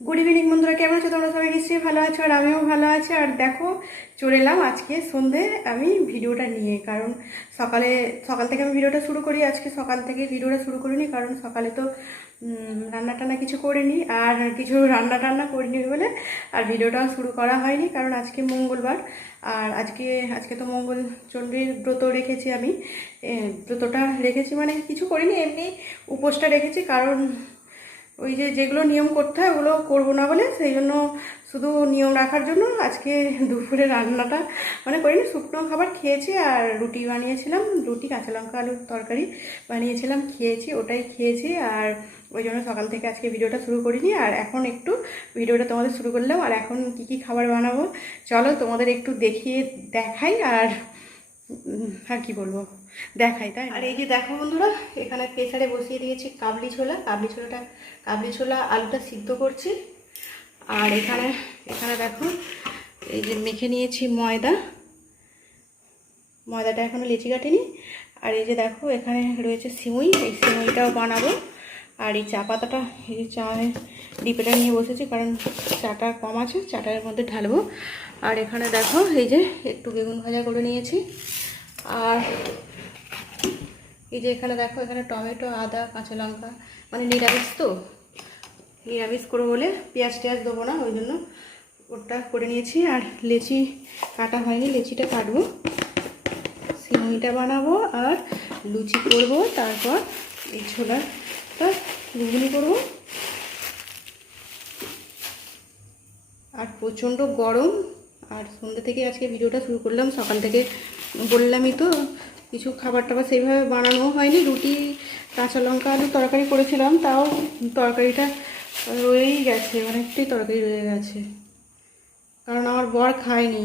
Good evening বন্ধুরা, কেমন আছো তোমরা? সবাই নিশ্চয়ই ভালো আছো আর আমিও ভালো আছি। আর দেখো, চলে এলাম আজকে সন্ধে আমি ভিডিওটা নিয়ে, কারণ সকাল থেকে আমি ভিডিওটা শুরু করি। আজকে সকাল থেকে ভিডিওটা শুরু করিনি, কারণ সকালে তো রান্না টান্না কিছু করিনি, আর কিছু রান্না টান্না করিনি বলে আর ভিডিওটাও শুরু করা হয়নি। কারণ আজকে মঙ্গলবার, আর আজকে তো মঙ্গল চণ্ডীর ব্রত রেখেছি আমি। ব্রতটা রেখেছি মানে কিছু করিনি, এমনি উপোসটা রেখেছি। কারণ ওই যেগুলো নিয়ম করতে হয় ওগুলো করবো না বলে, সেই জন্য শুধু নিয়ম রাখার জন্য আজকে দুপুরে রান্নাটা মানে করিনি। শুকনো খাবার খেয়েছি আর রুটি বানিয়েছিলাম, রুটি কাঁচা লঙ্কা আলুর তরকারি বানিয়েছিলাম, খেয়েছি, ওটাই খেয়েছি। আর ওই জন্য সকাল থেকে আজকে ভিডিওটা শুরু করিনি। আর এখন একটু ভিডিওটা তোমাদের শুরু করলাম। আর এখন কি খাবার বানাবো চলো তোমাদের একটু দেখাই। আর কি বলবো, দেখাই তাই। আর এই যে দেখো বন্ধুরা, এখানে প্রেসারে বসিয়ে দিয়েছি কাবলি ছোলা আলুটা সিদ্ধ করছি। আর এখানে দেখো, এই যে মেখে নিয়েছি ময়দাটা এখনো লেচি কাটিনি। আর এই যে দেখো, এখানে রয়েছে সিমুই, এই সিমুইটাও বানাবো। আর এই চা পাতাটা, এই যে চায়ের ডিপেটা নিয়ে বসেছি, কারণ চাটা কম আছে, চাটার মধ্যে ঢালবো। আর এখানে দেখো, এই যে একটু বেগুন ভাজা করে নিয়েছি। আর এই যে এখানে দেখো, এখানে টমেটো, আদা, কাঁচা লঙ্কা, মানে নিরামিষ করবো বলে পেঁয়াজ টেয়াজ দেবো না, ওই জন্য ওটা করে নিয়েছি। আর লেচি কাটা হয়নি, লেচিটা কাটবো, সিমুইটা বানাবো আর লুচি করব। তারপর এই ছোলাটা ঘুগনি করব। আর প্রচণ্ড গরম, আর সন্ধ্যে থেকে আজকে ভিডিওটা শুরু করলাম। সকাল থেকে বললামই তো, কিছু খাবার টাবার সেইভাবে বানানো হয়নি। রুটি কাঁচা লঙ্কা আলু তরকারি করেছিলাম, তাও তরকারিটা রয়েই গেছে, অনেকটাই তরকারি রয়ে গেছে, কারণ আমার বর খায়নি।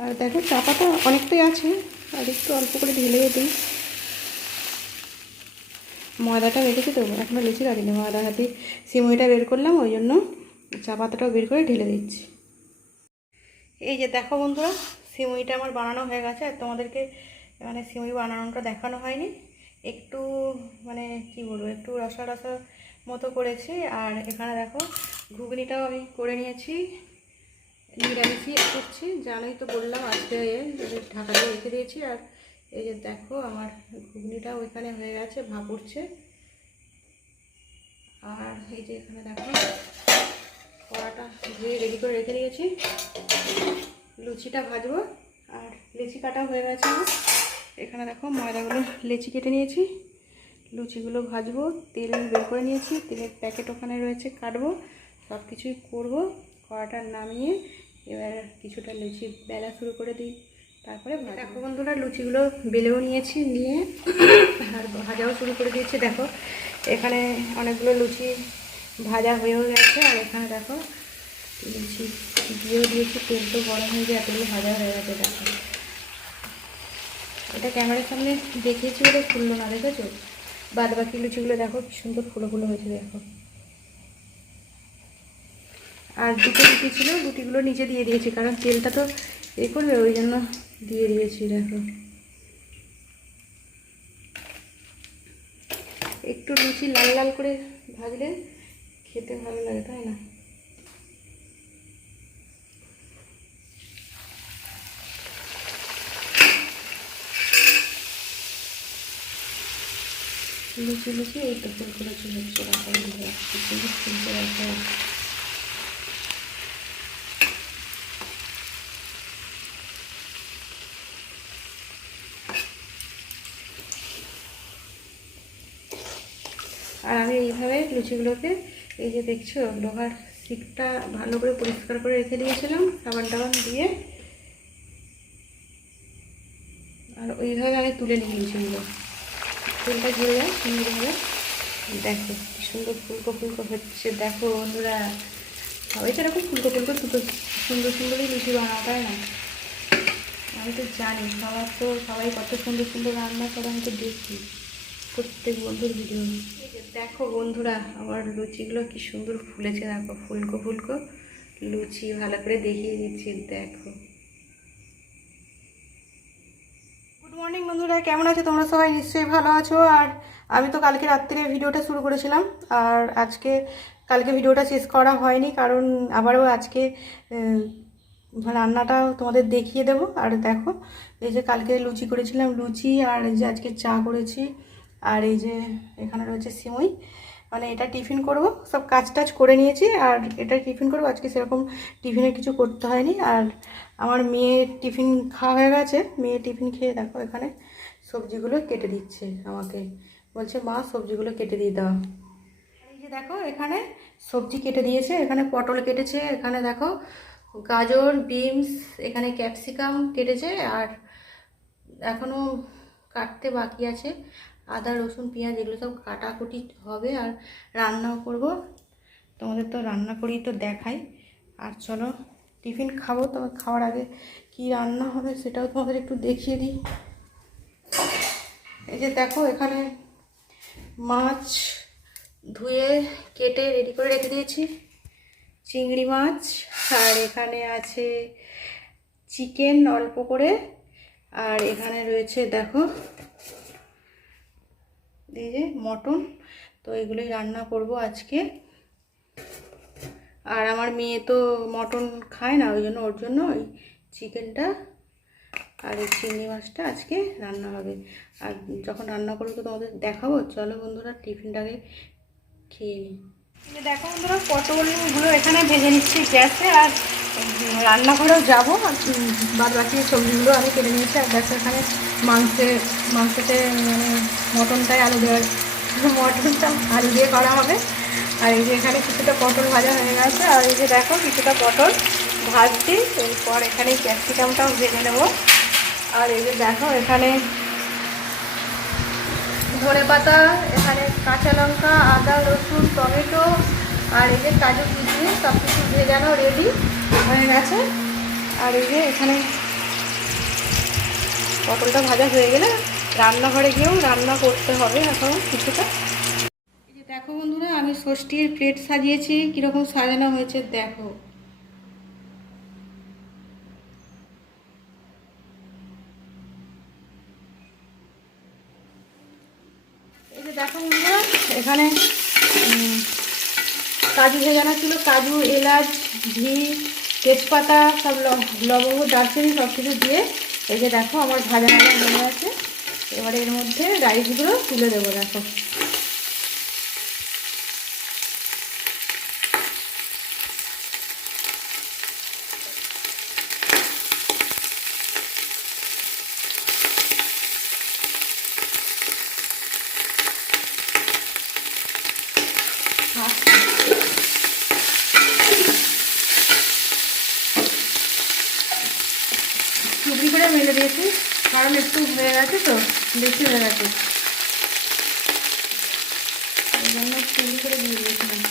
আর দেখো, চাপাটা অনেকটাই আছে, আর একটু অল্প করে ঢেলে দিই। ময়দাটা রেখেছি তো, এখনও লিচি কাটিনি, ময়দা হাতে সিমুইটা বের করলাম, ওই জন্য চা পাতাটাও বের করে ঢেলে দিচ্ছি। এই যে দেখো বন্ধুরা, সিমুইটা আমার বানানো হয়ে গেছে। আর তোমাদেরকে মানে সিমুই বানানোটা দেখানো হয়নি, একটু মানে কি বলবো, একটু রসা রসা মতো করেছি। আর এখানে দেখো, ঘুগনিটাও আমি করে নিয়েছি, নিরামিষই করছি, জানোই তো বললাম আজকে ঢাকা দিয়ে রেখে দিয়েছি। আর এই যে দেখো, আমার ঘুগনিটাও ওইখানে হয়ে গেছে, ভাপ উঠছে। আর এই যে এখানে দেখো, কড়াটা ধুয়ে রেডি করে রেখে দিয়েছি, লুচিটা ভাজবো। আর লেচি কাটা হয়ে গেছে আমার। এখানে দেখো, ময়দাগুলো লেচি কেটে নিয়েছি, লুচিগুলো ভাজবো, তেল বের করে নিয়েছি, তেলের প্যাকেট ওখানে রয়েছে, কাটবো, সব কিছুই করবো। কড়াটা নামিয়ে এবার কিছুটা লুচি বেলা শুরু করে দিই, তারপরে দেখো বন্ধুরা, লুচিগুলো বেলেও নিয়েছি, নিয়ে আর ভাজাও শুরু করে দিয়েছি। দেখো, এখানে অনেকগুলো লুচি ভাজা হয়েও গেছে। আর এখানে দেখো, লুচি দিয়েও দিয়েছি, তেল তো গরম হয়ে যায়, এতগুলো ভাজা হয়ে গেছে। দেখো, এটা ক্যামেরার সামনে দেখিয়েছি বলে ফুললো না, দেখেছো? বাদ বাকি লুচিগুলো দেখো কি সুন্দর ফুলো ফুলো হয়েছে, দেখো। আর দুটো রুটি ছিল, রুটিগুলো নিচে দিয়ে দিয়েছি, কারণ তেলটা তো করবে, ওই জন্য দিয়ে দিয়েছি। দেখো, একটু লুচি লাল লাল করে ভাজলে খেতে ভালো লাগে, তাই না? লুচি এই তো ফুল করে চলে রাখা। আর আমি এইভাবে লুচিগুলোকে, এই যে দেখছো, লোহার শিকটা ভালো করে পরিষ্কার করে রেখে দিয়েছিলাম সাবান টাবান দিয়ে। আর ওইভাবে আমি তুলে নিই লুচিগুলো, তেলটা ঝরে যায় সুন্দরভাবে। দেখো কি সুন্দর ফুলকো ফুলকো হচ্ছে। দেখো বন্ধুরা, সবাই তো এরকম ফুলকো ফুলকো সুন্দর সুন্দরই লুচি বানাও, তাই না? আমি তো জানি সবাই কত সুন্দর সুন্দর রান্না করে, আমি তো দেখি প্রত্যেক বন্ধুর ভিডিও। এই যে দেখো বন্ধুরা, আমার লুচিগুলো কি সুন্দর ফুলেছে, দেখো ফুলকো ফুলকো লুচি, ভালো করে দেখিয়ে দিচ্ছি। দেখো, গুড মর্নিং বন্ধুরা, কেমন আছো তোমরা? সবাই নিশ্চয়ই ভালো আছো। আর আমি তো কালকে রাত্রে ভিডিওটা শুরু করেছিলাম, আর আজকে কালকে ভিডিওটা শেষ করা হয়নি, কারণ আবারও আজকে রান্নাটাও তোমাদের দেখিয়ে দেবো। আর দেখো এই যে কালকে লুচি করেছিলাম, লুচি, আর এই যে আজকে চা করেছি, আর এই যে এখানে রয়েছে সিমুই, মানে এটা টিফিন করব। সব কাজ টাজ করে নিয়েছি আর এটা টিফিন করব। আজকে সেরকম টিফিনে কিছু করতে হয়নি। আর আমার মেয়ের টিফিন খাওয়া হয়ে গেছে, মেয়ে টিফিন খেয়ে দেখো এখানে সবজিগুলো কেটে দিচ্ছে আমাকে, বলছে মা সবজিগুলো কেটে দিয়ে দাও। এই যে দেখো এখানে সবজি কেটে দিয়েছে, এখানে পটল কেটেছে, এখানে দেখো গাজর, বিনস, এখানে ক্যাপসিকাম কেটেছে, আর এখনও কাটতে বাকি আছে আদা, রসুন, পেঁয়াজ, এগুলো সব কাটাকুটি হবে আর রান্নাও করব। তোমাদের তো রান্না করি তো দেখাই। আর চলো টিফিন খাবো, তবে খাওয়ার আগে কি রান্না হবে সেটাও তোমাদের একটু দেখিয়ে দিই। এই যে দেখো এখানে মাছ ধুয়ে কেটে রেডি করে রেখে দিয়েছি, চিংড়ি মাছ, আর এখানে আছে চিকেন অল্প করে, আর এখানে রয়েছে দেখো এই যে মটন। তো এগুলোই রান্না করব আজকে। আর আমার মেয়ে তো মটন খায় না, ওই জন্য ওর জন্য ওই চিকেনটা আর এই চিংড়ি মাছটা আজকে রান্না হবে। আর যখন রান্না করবো তো তোমাদের দেখাবো। চলো বন্ধুরা টিফিনটাকে খেয়ে নিই। দেখো বন্ধুরা পটলগুলো এখানে ভেজে নিচ্ছি গ্যাসে, আর রান্নাঘরেও যাবো। বাদ বাকি সবজিগুলো আমি কেটে নিয়েছি। আর গ্যাসে এখানে মাংসতে মানে মটনটাই মটনটা আলু দিয়ে করা হবে। আর এই যে এখানে কিছুটা পটল ভাজা হয়ে গেছে, আর এই যে দেখো কিছুটা পটল ভাজছি, এরপর এখানে ক্যাপসিকামটাও ভেজে নেব। আর এই যে দেখো এখানে ধনেপাতা, এখানে কাঁচা লঙ্কা, আদা, রসুন, টমেটো, আর এই যে কাজু কিশমিশ সব কিছু ভেজানো রেডি হয়ে গেছে। আর এই যে এখানে পটলটা ভাজা হয়ে গেলে রান্নাঘরে গিয়েও রান্না করতে হবে এখন কিছুটা। এই যে দেখো বন্ধুরা আমি ষষ্ঠীর প্লেট সাজিয়েছি, কীরকম সাজানো হয়েছে দেখো। এই যে দেখো বন্ধুরা এখানে কাজু ভেজানো ছিল, কাজু, এলাচ, ঘি, তেজপাতা, সব লবঙ্গ, দারচিনি সব কিছু দিয়ে এই যে দেখো আমার ভাজা হয়ে আছে। এবারে এর মধ্যে রাইসগুলো তুলে দেবো দেখো। টুকরি করে মেলে দিয়েছি, কারণ একটু হয়ে গেছে তো, বেশি হয়ে গেছে, এই জন্য টুকরি করে দিয়ে দিয়েছিলাম।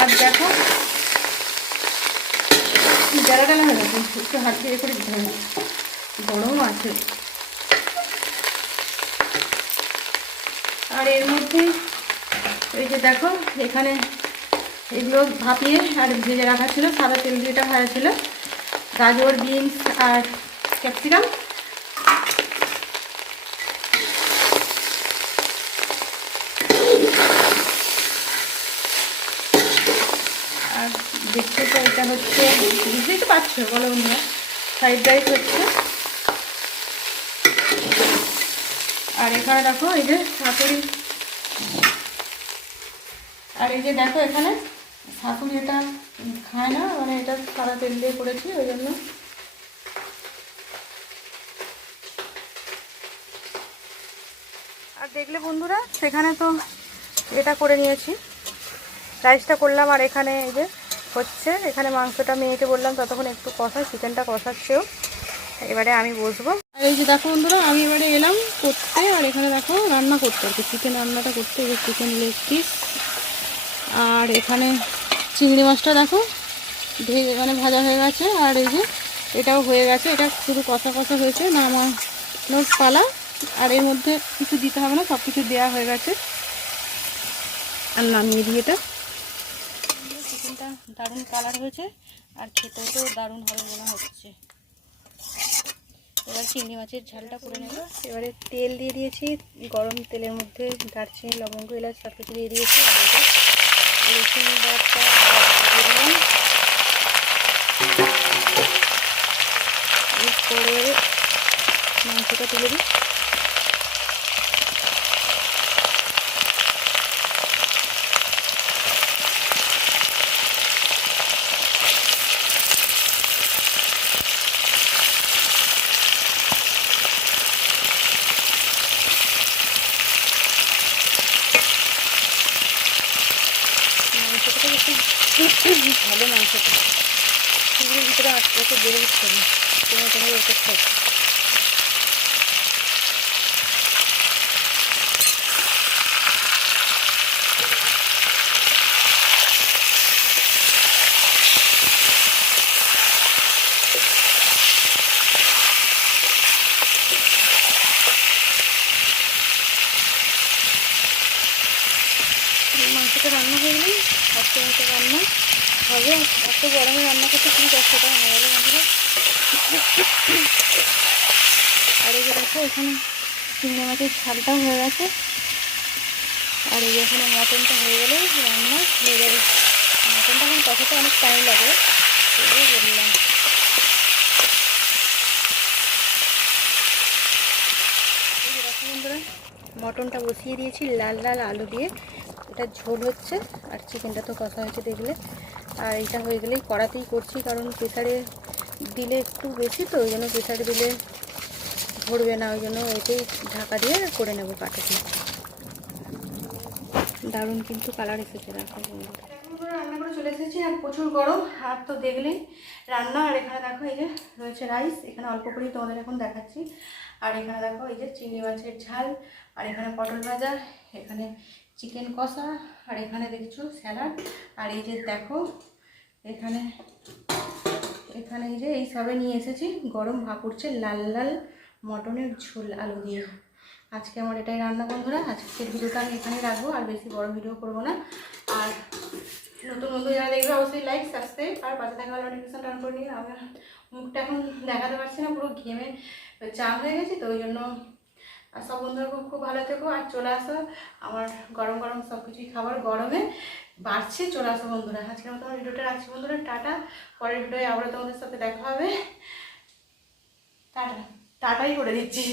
আর দেখো ডালা ডালা হয়ে গেছে, একটু হাত দিয়ে করে দিতে হবে, গরমও আছে। আর এর মধ্যে এই যে দেখো এখানে এগুলো ভাপিয়ে আর ভেজে রাখা ছিল, সাদা তেল দিয়ে ভাজা ছিল, গাজর, বিনস আর ক্যাপসিকাম। আর দেখতে তো এটা হচ্ছে, বুঝতেই তো পারছো বলো বন্ধুরা, ফ্রাইড রাইস হচ্ছে। আর এখানে দেখো এই যে শাশুড়ি, আর এই যে দেখো এখানে শাশুড়ি এটা খায় না, মানে এটা সাদা তেল দিয়ে করেছি ওই জন্য। আর দেখলে বন্ধুরা সেখানে তো এটা করে নিয়েছি, রাইসটা করলাম, আর এখানে এই যে হচ্ছে, এখানে মাংসটা মেয়েকে বললাম ততক্ষণ একটু কষা, চিকেনটা কষাচ্ছেও। এবারে আমি বসবো। আর এই যে দেখো বন্ধুরা, আমি এবারে এলাম করতে, আর এখানে দেখো রান্না করতে আর কি, চিকেন রান্নাটা করতে। এই যে চিকেন লেগ পিস, আর এখানে চিংড়ি মাছটা দেখো মানে ভাজা হয়ে গেছে, আর এই যে এটাও হয়ে গেছে। এটা শুধু কষা কষা হয়েছে, নামানোর পালা। আর এর মধ্যে কিছু দিতে হবে না, সব কিছু দেওয়া হয়ে গেছে। আর নামিয়ে দিয়ে এটা, চিকেনটা দারুণ কালার হয়েছে, আর খেতেও তো দারুণ হবে মনে হচ্ছে। এবার চিংড়ি মাছের ঝালটা করে নেব। এবারে তেল দিয়ে দিয়েছি, গরম তেলের মধ্যে দারচিনি, লবঙ্গ, এলাচ সব কিছু দিয়ে দিয়েছি। আর রসুন বাটা দিয়ে দিলাম। এরপরে মাংসটা তুলে দিই। মাংসটা একটু ভালো, মাংসটা চিংড়ির ভিতরে আটকে তো বেড়ে দিচ্ছে না, কোনো ওষুধ খাই। মাংসটা রান্না হয়ে গেলেই আস্তে আস্তে রান্না হবে। এত গরমে রান্না করতে খুবই কষ্টটা হয়ে গেল বন্ধুরা। আর এই যে দেখো এখানে চিংড়ি মাছের ঝালটাও হয়ে গেছে, আর এই যে এখানে মটনটা হয়ে গেলে রান্না হয়ে যাবে। মটনটা এখন কষাতে অনেক টাইম লাগে, বললাম। বন্ধুরা, মটনটা বসিয়ে দিয়েছি লাল লাল আলু দিয়ে, এটা ঝোল হচ্ছে। আর চিকেনটা তো কষা হয়েছে দেখলে। আর এইটা হয়ে গেলেই কড়াতেই করছি, কারণ প্রেসারে দিলে একটু বেশি তো, ওই জন্য প্রেসারে দিলে ধরবে না, ওই জন্য এতেই ঢাকা দিয়ে করে নেবো কাটাতে। দারুণ কিন্তু কালার এসেছে দেখো বন্ধুরা। রান্না করে চলে এসেছি, আর প্রচুর গরম, আর তো দেখলেই রান্না। আর এখানে দেখো এই যে রয়েছে রাইস, এখানে অল্প করেই তোমাদের এখন দেখাচ্ছি। আর এখানে দেখো এই যে চিংড়ি মাছের ঝাল, আর এখানে পটল ভাজা, এখানে চিকেন কষা, আর এখানে দেখছো স্যালাড। আর এই যে দেখো এখানে এখানে এই যে এই সবে নিয়ে এসেছি, গরম ভাপ উঠছে লাল লাল মটনের ঝোল আলু দিয়ে। আজকে আমার এটাই রান্না বন্ধুরা। আজকের ভিডিওটা আমি এখানেই রাখবো, আর বেশি বড় ভিডিও করবো না। আর নতুন বন্ধু যারা দেখবে অবশ্যই লাইক, সাবস্ক্রাইব আর পাশে থাকা নোটিফিকেশন অন করে নিন। আমার মুখটা এখন দেখাতে পারছি না, পুরো ঘেমে চান হয়ে গেছে, তো ওই জন্য। আর সব বন্ধুরা খুব ভালো থেকো, আর চলে আসো আমার গরম গরম সব কিছুই খাবার গরমে বাড়ছে, চলে আসো বন্ধুরা। আজকের মতো আমার ভিডিওটা রাখছি বন্ধুরা, টাটা। পরের ভিডিওয় আবার তোমাদের সাথে দেখা হবে। টাটা, টাটাই করে দিচ্ছি।